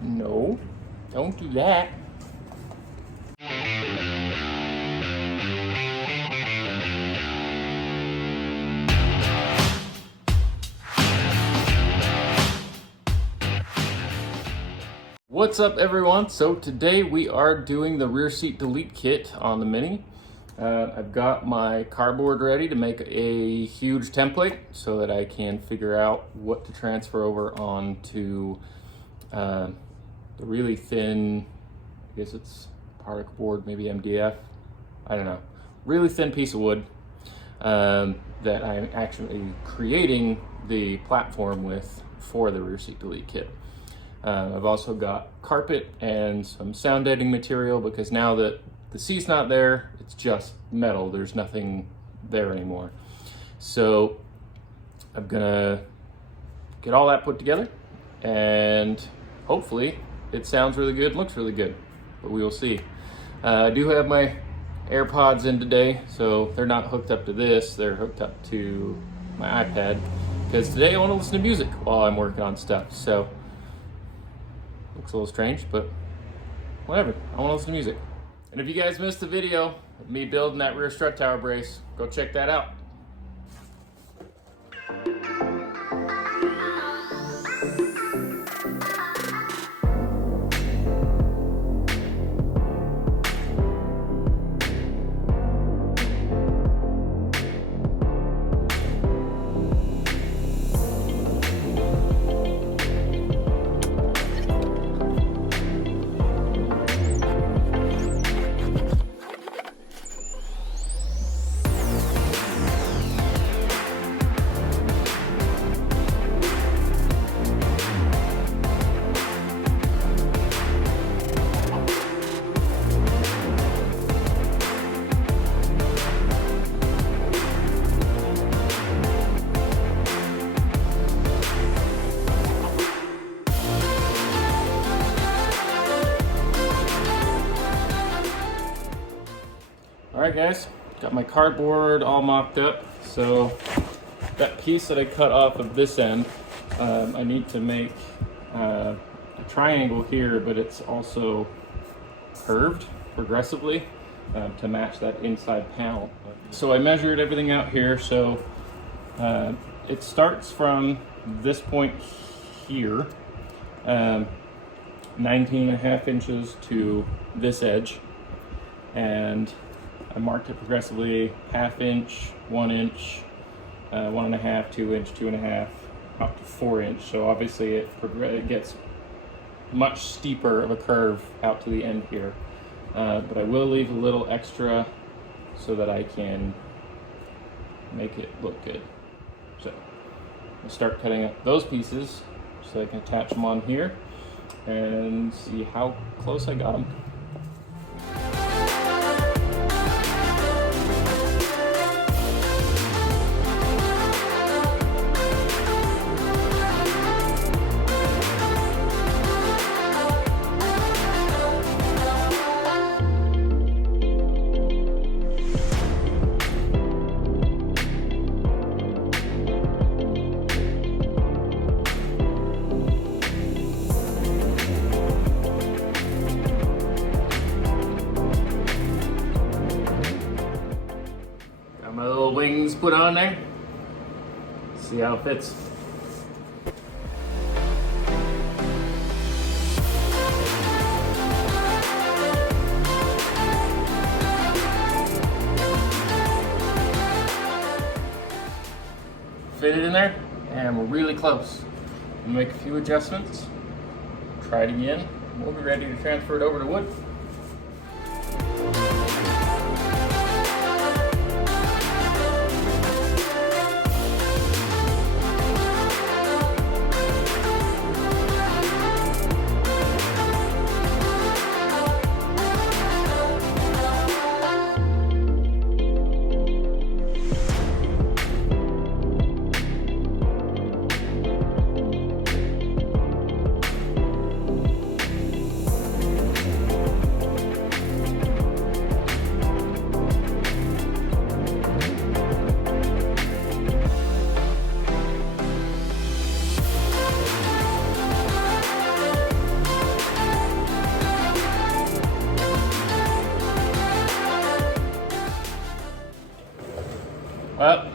No, don't do that. What's up everyone? So today we are doing the rear seat delete kit on the Mini. I've got my cardboard ready to make a huge template so that I can figure out what to transfer over onto the really thin, I guess it's particle board, maybe MDF, I don't know. Really thin piece of wood that I'm actually creating the platform with for the rear seat delete kit. I've also got carpet and some sound deadening material because now that the seat's not there, it's just metal. There's nothing there anymore. So I'm gonna get all that put together and hopefully it sounds really good, looks really good, but we will see. I do have my AirPods in today, so they're not hooked up to this, they're hooked up to my iPad because today I want to listen to music while I'm working on stuff. So looks a little strange, but whatever. I want to listen to music. And if you guys missed the video of me building that rear strut tower brace, go check that out. Alright guys, got my cardboard all mocked up. So that piece that I cut off of this end, I need to make a triangle here, but it's also curved progressively to match that inside panel. So I measured everything out here. So it starts from this point here, 19.5 inches to this edge, and I marked it progressively 1/2 inch, 1 inch, 1.5, 2 inch, 2.5, up to 4 inch. So obviously it gets much steeper of a curve out to the end here. But I will leave a little extra so that I can make it look good. So I'll start cutting up those pieces so I can attach them on here and see how close I got them. My little wings put on there. See how it fits. Fit it in there, and we're really close. We'll make a few adjustments, try it again. We'll be ready to transfer it over to wood.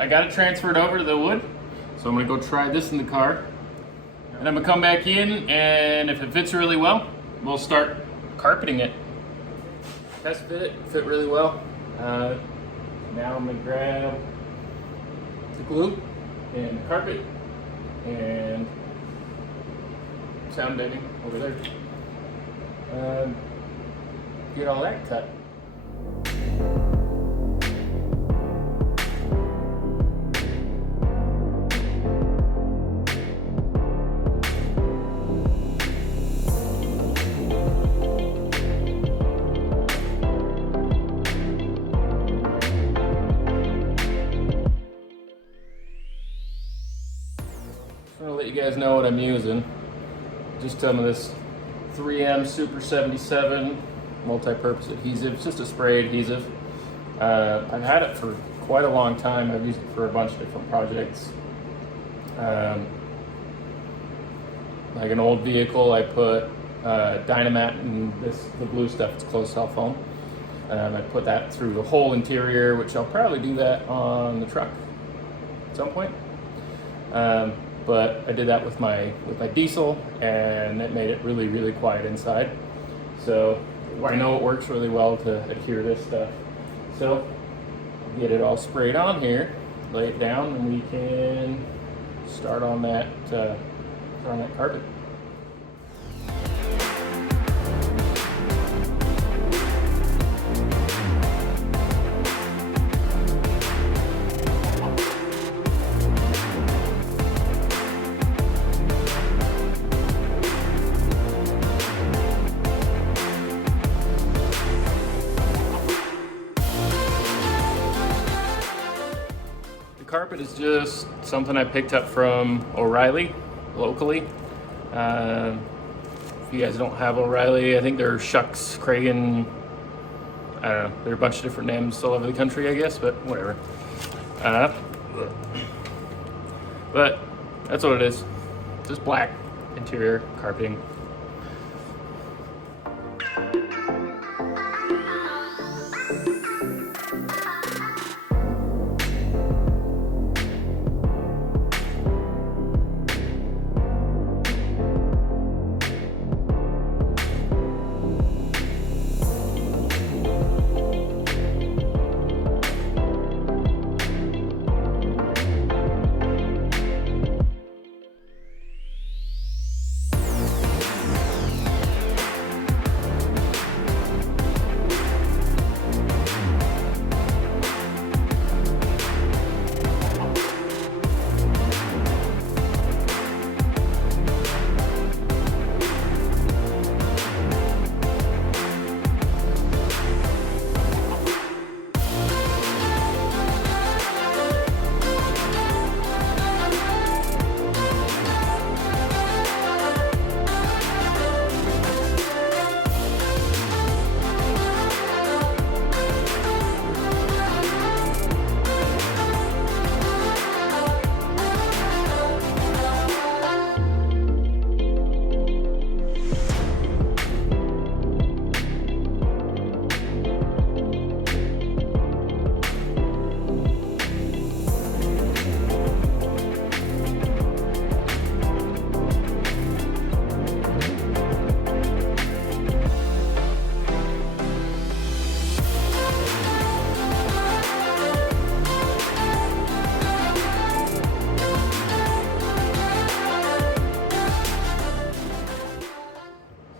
I got it transferred over to the wood. So I'm gonna go try this in the car. And I'm gonna come back in, and if it fits really well, we'll start carpeting it. Test fit it, fit really well. Now I'm gonna grab the glue and the carpet and sound deadening over there. Get all that cut. I'm gonna let you guys know what I'm using. Just some of this 3M Super 77 multi-purpose adhesive. It's just a spray adhesive. I've had it for quite a long time. I've used it for a bunch of different projects. Like an old vehicle, I put Dynamat and the blue stuff. It's closed cell foam. I put that through the whole interior, which I'll probably do that on the truck at some point. But I did that with my diesel, and it made it really, really quiet inside. So I know it works really well to adhere this stuff. So get it all sprayed on here, lay it down, and we can start on that carpet. Carpet is just something I picked up from O'Reilly locally. If you guys don't have O'Reilly, I think they're Shucks, Cragen, I don't know, there are a bunch of different names all over the country, I guess, but whatever. But that's what it is, just black interior carpeting.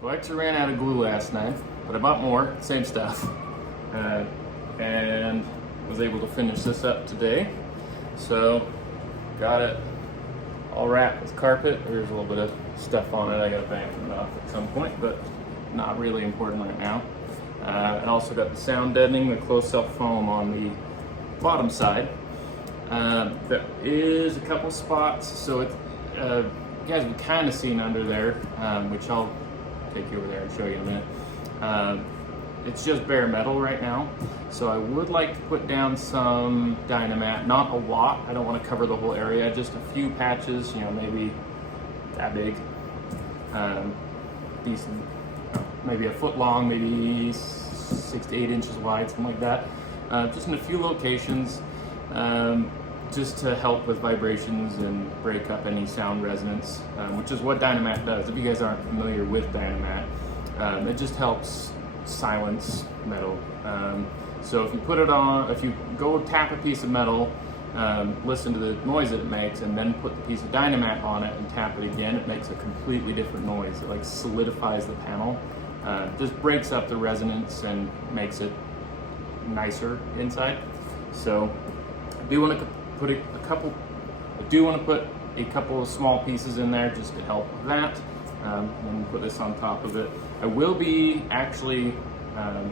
I actually ran out of glue last night, but I bought more, same stuff, and was able to finish this up today. So got it all wrapped with carpet. There's a little bit of stuff on it. I gotta bang it off at some point, but not really important right now. I also got the sound deadening, the closed cell foam on the bottom side. There is a couple spots, so it's, you guys have kind of seen under there, which I'll take you over there and show you in a minute. It's just bare metal right now, so I would like to put down some Dynamat, not a lot. I don't want to cover the whole area, just a few patches, you know, maybe that big, decent, maybe a foot long, maybe 6 to 8 inches wide, something like that. Just in a few locations. just to help with vibrations and break up any sound resonance, which is what Dynamat does. If you guys aren't familiar with Dynamat, it just helps silence metal. So if you put it on, if you go tap a piece of metal, listen to the noise that it makes, and then put the piece of Dynamat on it and tap it again, it makes a completely different noise. It like solidifies the panel, just breaks up the resonance and makes it nicer inside. So I do want to put a couple of small pieces in there just to help with that, and put this on top of it. I will be actually, I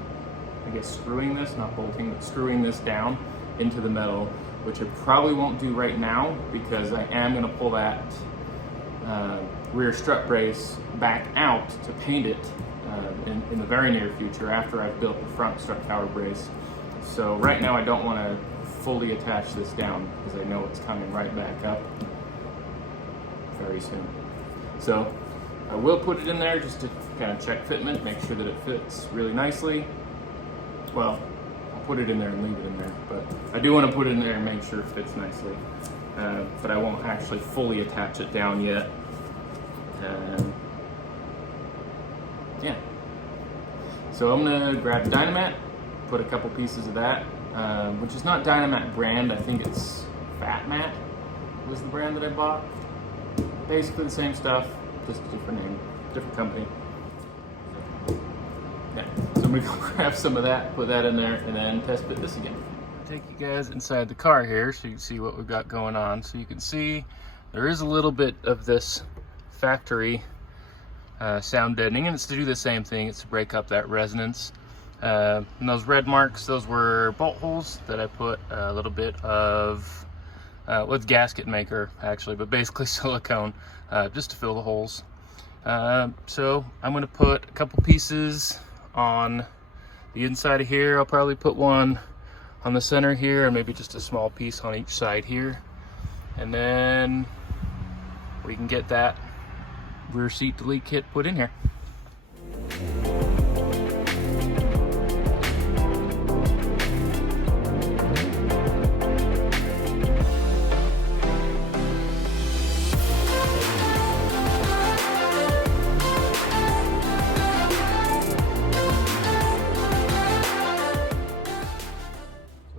guess screwing this, not bolting, but screwing this down into the metal, which I probably won't do right now because I am going to pull that rear strut brace back out to paint it in the very near future after I've built the front strut tower brace. So right now I don't want to fully attach this down because I know it's coming right back up very soon. So I will put it in there just to kind of check fitment, make sure that it fits really nicely. Well, I'll put it in there and leave it in there, but I do want to put it in there and make sure it fits nicely. But I won't actually fully attach it down yet. Yeah. So I'm gonna grab Dynamat, put a couple pieces of that, which is not Dynamat brand. I think it's Fatmat was the brand that I bought. Basically the same stuff, just a different name, different company. Yeah. So I'm gonna go grab some of that, put that in there, and then test fit this again. Take you guys inside the car here so you can see what we've got going on. So you can see there is a little bit of this factory sound deadening, and it's to do the same thing. It's to break up that resonance. And those red marks, those were bolt holes that I put a little bit of with gasket maker actually, but basically silicone, just to fill the holes. So I'm going to put a couple pieces on the inside of here. I'll probably put one on the center here and maybe just a small piece on each side here, and then we can get that rear seat delete kit put in here.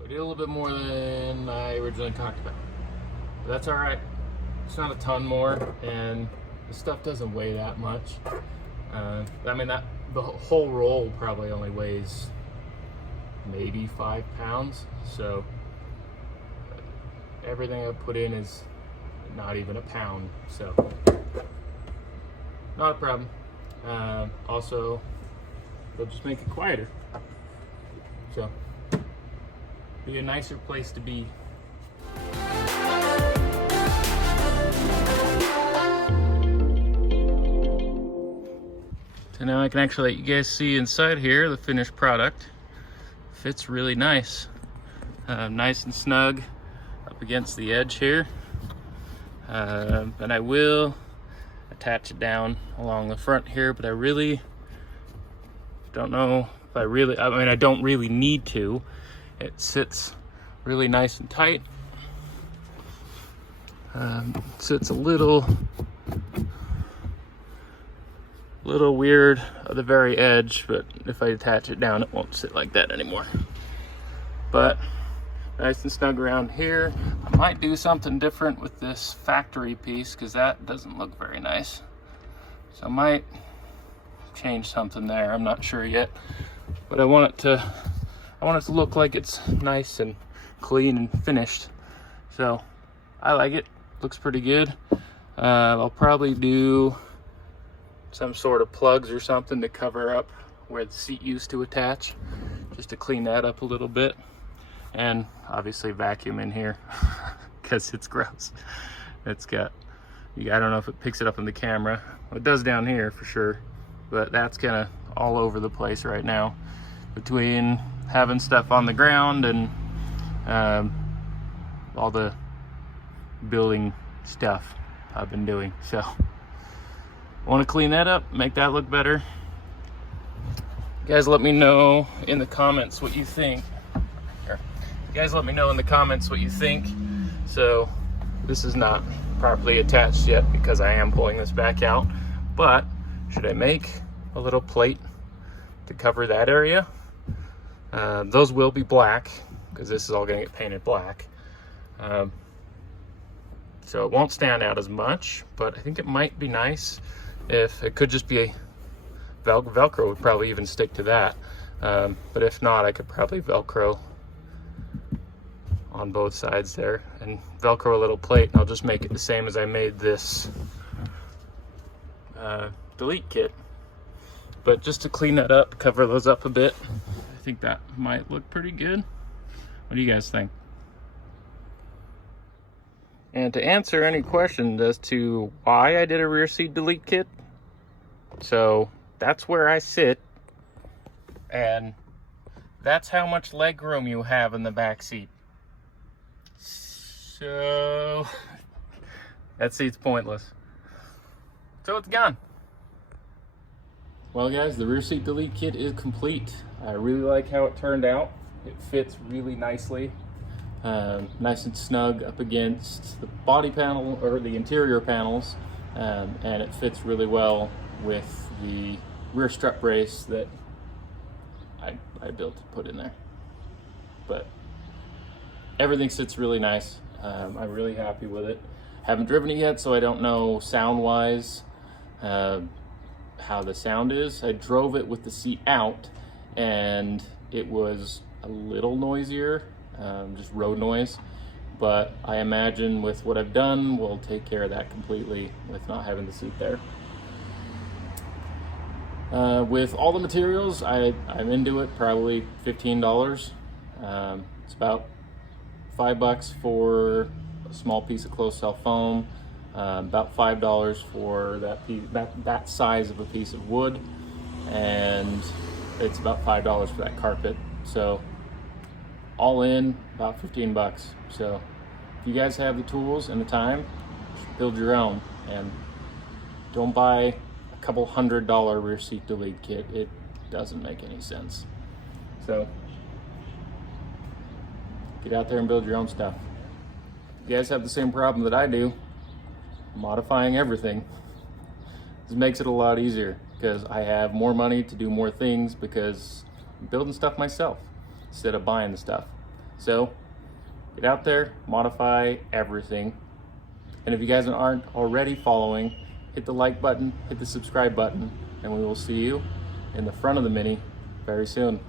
A little bit more than I originally talked about, but that's all right. It's not a ton more, and the stuff doesn't weigh that much. I mean, the whole roll probably only weighs maybe 5 pounds, so everything I put in is not even a pound, so not a problem. Also, they'll just make it quieter, so be a nicer place to be. So now I can actually let you guys see inside here the finished product. Fits really nice. Nice and snug up against the edge here. And I will attach it down along the front here, but I really don't know if I mean, I don't really need to. It sits really nice and tight. Sits a little weird at the very edge, but if I attach it down, it won't sit like that anymore. But nice and snug around here. I might do something different with this factory piece because that doesn't look very nice. So I might change something there. I'm not sure yet, but I want it to look like it's nice and clean and finished. So I like it. Looks pretty good. I'll probably do some sort of plugs or something to cover up where the seat used to attach, just to clean that up a little bit. And obviously vacuum in here because it's gross. It's got, I don't know if it picks it up in the camera. Well, it does down here for sure, but that's kind of all over the place right now between having stuff on the ground and all the building stuff I've been doing. So I want to clean that up, make that look better. You guys let me know in the comments what you think. Here. You guys let me know in the comments what you think. So this is not properly attached yet because I am pulling this back out, but should I make a little plate to cover that area? Those will be black because this is all going to get painted black. So it won't stand out as much, but I think it might be nice if it could just be a Velcro would probably even stick to that. But if not, I could probably Velcro on both sides there and Velcro a little plate, and I'll just make it the same as I made this delete kit. But just to clean that up, cover those up a bit, I think that might look pretty good. What do you guys think? And to answer any questions as to why I did a rear seat delete kit, so that's where I sit, and that's how much leg room you have in the back seat. So that seat's pointless. So it's gone. Well guys, the rear seat delete kit is complete. I really like how it turned out. It fits really nicely. Nice and snug up against the body panel or the interior panels, and it fits really well with the rear strut brace that I built to put in there. But everything sits really nice. I'm really happy with it. Haven't driven it yet, so I don't know sound wise how the sound is. I drove it with the seat out and it was a little noisier, just road noise, but I imagine with what I've done we'll take care of that completely with not having the seat there. With all the materials, I'm into it, probably $15. It's about $5 for a small piece of closed cell foam, about $5 for that size of a piece of wood, and it's about $5 for that carpet. So all in about 15 bucks. So if you guys have the tools and the time, build your own, and don't buy a couple $100 rear seat delete kit. It doesn't make any sense. So get out there and build your own stuff. If you guys have the same problem that I do, modifying everything, this makes it a lot easier because I have more money to do more things because I'm building stuff myself instead of buying the stuff. So get out there, modify everything. And if you guys aren't already following, hit the like button, hit the subscribe button, and we will see you in the front of the Mini very soon.